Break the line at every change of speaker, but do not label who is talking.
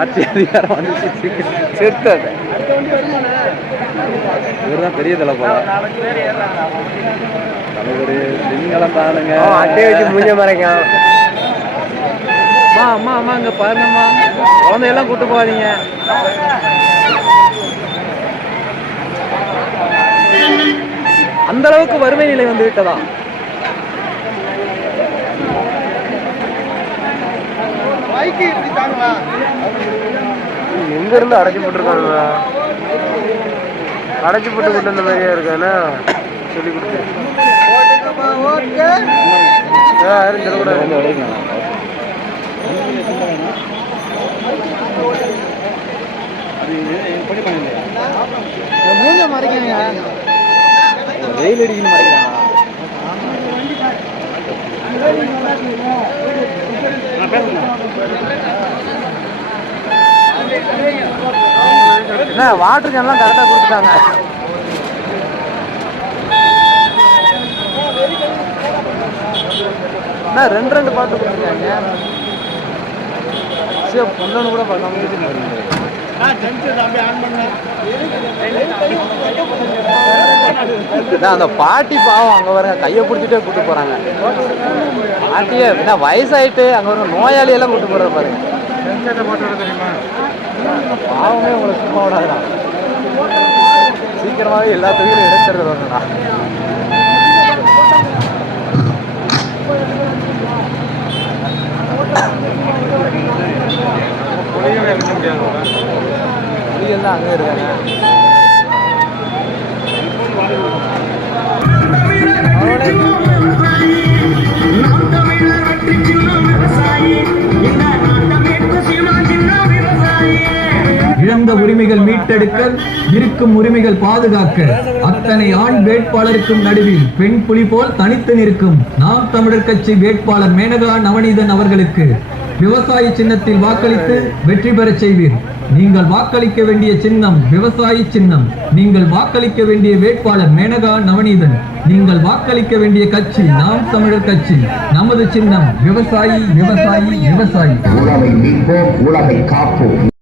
ஆட்சி அதிகாரம் வந்துச்சு. இவர் தான் பெரிய தலை போல. தலைவர் சிங்களம் தானுங்க
அட்டையை வச்சு மூஞ்ச மறைக்கும்
அம்மா அம்மா அம்மா இங்க பாருங்கம்மா குழந்தையெல்லாம் கூட்டு போகாதீங்க. அந்த அளவுக்கு வறுமை நிலை வந்து விட்டதா?
எங்க இருந்து அடைச்சு போட்டுருக்காங்க? அடைச்சு போட்டு கொண்டு வந்த மாதிரியா இருக்கானே சொல்லி கொடுத்து. யாரும்
விளையுங்க
மூஞ்ச
வெயில் அடிக்கணும் மறைக்கிறாங்க.
என்ன வாட்டர் கேன்லாம் கரெக்டாக கொடுத்துட்டாங்க. என்ன ரெண்டு ரெண்டு பாட்டு கொடுத்துருக்காங்க. சரி பொண்ணு கூட பார்க்காம
அதான் அந்த பாட்டி பாவம் அங்க பாருங்க கையை பிடிச்சிட்டே கூட்டு போறாங்க. பாட்டியே என்ன வயசாயிட்டு அங்க ஒரு நோயாளி எல்லாம் கூட்டு போற பாருங்க. பாவமே உங்களை சும்மா விடாதுடா. சீக்கிரமாவே எல்லா தொழிலும் எடுத்துறது வரணும்டா. புலிகள் தான் அங்கே இருக்காங்க
இழந்த உரிமைகள் மீட்டெடுக்க இருக்கும் உரிமைகள் பாதுகாக்க அத்தனை ஆண் வேட்பாளருக்கும் நடுவில் பெண் புலி போல் தனித்து நிற்கும் நாம் தமிழர் கட்சி வேட்பாளர் மேனகா நவநீதன் அவர்களுக்கு விவசாய சின்னத்தில் வாக்களித்து வெற்றி பெறச் செய்வீர். நீங்கள் வாக்களிக்க வேண்டிய சின்னம் விவசாயி சின்னம். நீங்கள் வாக்களிக்க வேண்டிய வேட்பாளர் மேனகா நவநீதன். நீங்கள் வாக்களிக்க வேண்டிய கட்சி நாம் தமிழர் கட்சி. நமது சின்னம் விவசாயி விவசாயி விவசாயி.
உழவை மீட்போம் உலகை காப்போம்.